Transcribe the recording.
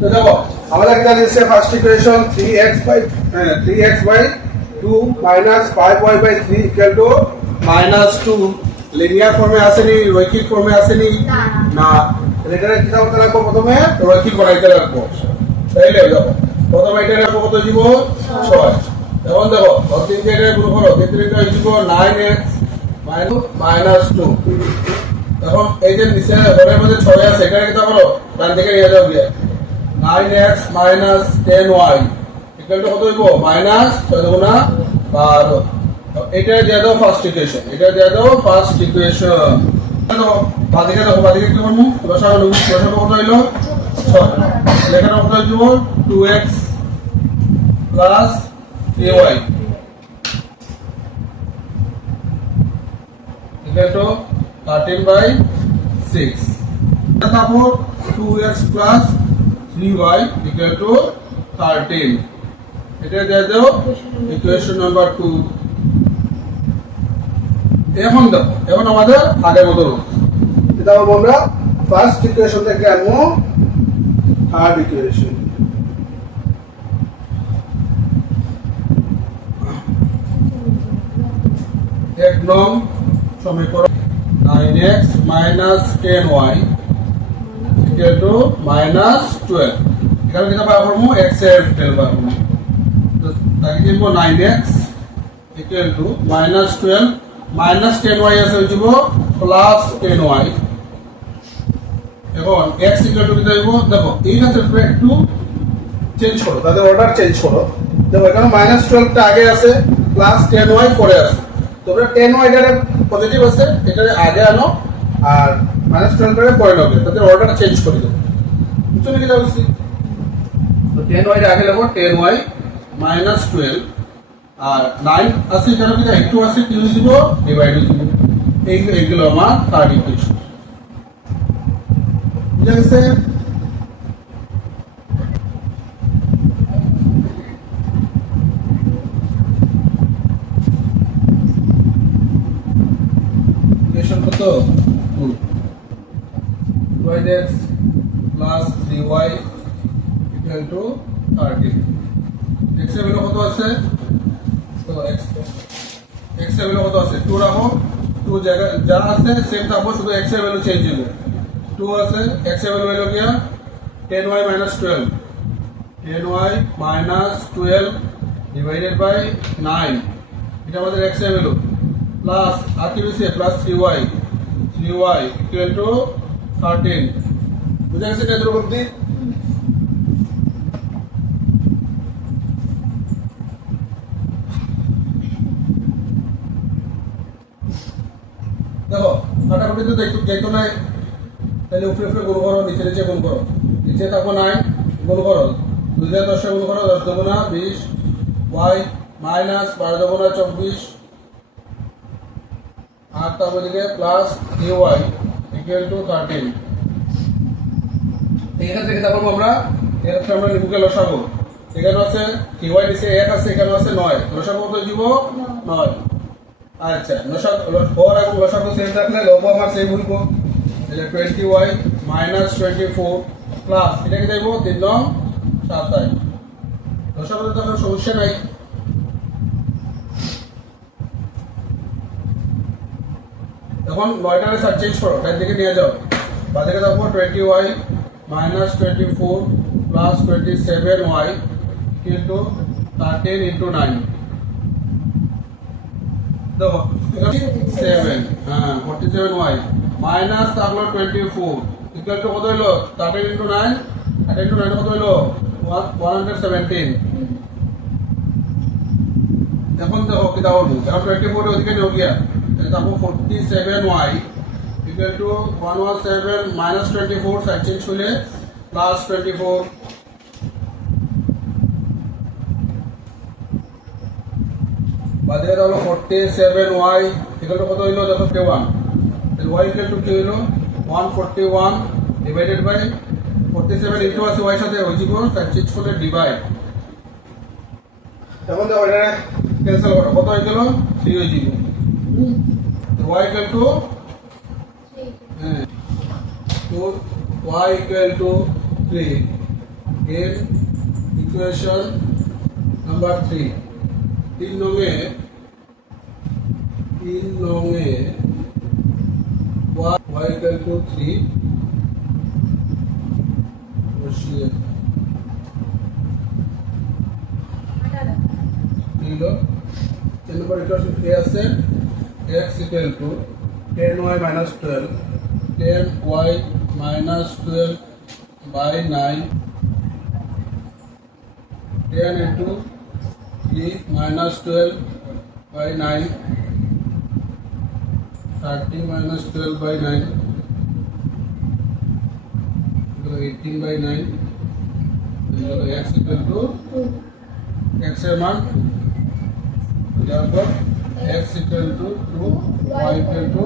তো দেখো আমাদের একটা দিচ্ছে first equation 3x/2 minus 5y/3 equal to -2 linear ফর্মে আসেনি রৈখিক ফর্মে আসেনি না এটারে কি করতে লাগবে প্রথমে রৈখিক বানাইতে লাগবে তাইলে দেখো প্রথমে এটা রাখবো কত দিব 6 এখন দেখো 3 দিয়ে এটা গুণ করো 3 দিয়ে দিব 9x -2 এখন এই যে নিচে ঘরের মধ্যে 6 আছে এটাকে কি করো ডান দিকে নিয়ে যাও গিয়ে 9x - 10y ইকুয়াল টু কত হইব -6 এটা দিয়ে দাও ফার্স্ট ইকুয়েশন দেখো বাদিকে কি করব লসাগু কত হইলো 6 লেখাটা কত হইব 2x + 3y ইকুয়াল টু 13/6 তারপর 2x + 3y equal to 13 এটা দিয়ে দাও ইকুয়েশন নাম্বার 2 এখন আমাদের আগের মতো এটা আমরা ফার্স্ট ইকুয়েশন থেকে আনবো থার্ড ইকুয়েশন এক নং সমীকরণ 9x - 10y equal to -12 এখানে কিটা পাবো x এর ভ্যালু পাবো তো তাকে দিব 9x equal to -12 -10y আছে হইব +10y এখন x equal to কিটা দিব দেখো এইটা তো একটু চেঞ্জ করো তাদের অর্ডার চেঞ্জ করো দেখো এখানে -12 টা আগে আছে +10y পরে আছে তোমরা 10y এর পজিটিভ আছে এটারে আগে আনো আর -12 টারে পরে নাও তাদের অর্ডার চেঞ্জ করে দাও বুঝছো নাকি যাচ্ছি তো 10y এর আগে লাগো 10y -12 আর 9 আছে কেন কি একটু আছে কি দিব ডিভাইড দিব এইগুলো আমার থার্ড ইকুয়েশন বুঝা গেছে ইকুয়েশন কত 2x + 3y equal to 13 x এর ভ্যালু কত আছে তো x এর ভ্যালু কত আছে 2 রাখো 2 জায়গা যা আছে সেম থাকবো শুধু x এর ভ্যালু চেঞ্জ হবে 2 আছে x এর ভ্যালু হলো কি 10y - 12 10y - 12 ডিভাইডেড বাই 9 এটা আমাদের x এর ভ্যালু প্লাস আর কি বেশি প্লাস 3y equal to 13 বুঝা গেছে এটা দ্রুত করতে দেখো কাটাকুটি তো দেখতো নাই তাহলে উপরে গুণ করো নিচে গুণ করো নিচে থাকো 9 গুণ করো 2 দিয়ে 10 গুণ করো 10 দুগুণা 20 y - 12 দুগুণা 24 আর তারপর দিকে প্লাস 3y equal to 13 এখান থেকে তারপর আমরা এখানে আমরা লিখে লসাগু এখানে আছে 3y নিচে 1 আছে এখানে আছে 9 লসাগু কত দিব 9 আচ্ছা লসাগু সেম থাকলে লব আমার সেম হইব তাহলে 20y - 24 প্লাস এটা কি দেব 3 নং 27 লসাগু তো কোনো সমস্যা নাই এখন 9টারে সার চেঞ্জ করো তার দিকে নিয়ে যাও বাদিকে দেখো 20y - 24 প্লাস 27y কিন্তু 13 × 9 দেখো 7 হ্যাঁ 47y মাইনাস থাকলো 24 ইকুয়াল টু কত হলো 13 × 9 13 × 9 কত হলো 117 এখন দেখো কি দাও এখন 24 এর ওদিকে নিয়ে গিয়া তাহলে তারপর 47y equal to 117 - 24 side change হলে প্লাস 24 বাদে হলো 47y equal to কত হইলো দেখো 1 তাহলে y equal to কি হইলো 141 ডিভাইডেড বাই 47 ইনটু আছে y সাথে হই যাব সাইড চেঞ্জ করে ডিভাইড এখন দাও এটা ক্যান্সেল করো কত হই গেল 3 হই যাব y equal to 3 y equal to 3 এর equation number 3 3 নংয়ে y equal to 3 বসিয়ে দিল 3 নম্বর ইকুয়েশন কি আছে x equal to 10y minus 12 10y minus 12 by 9 10 into 3 minus 12 by 9 30 minus 12 by 9 18 by 9 x equal to x এর মান therefore x equal to 2 y equal to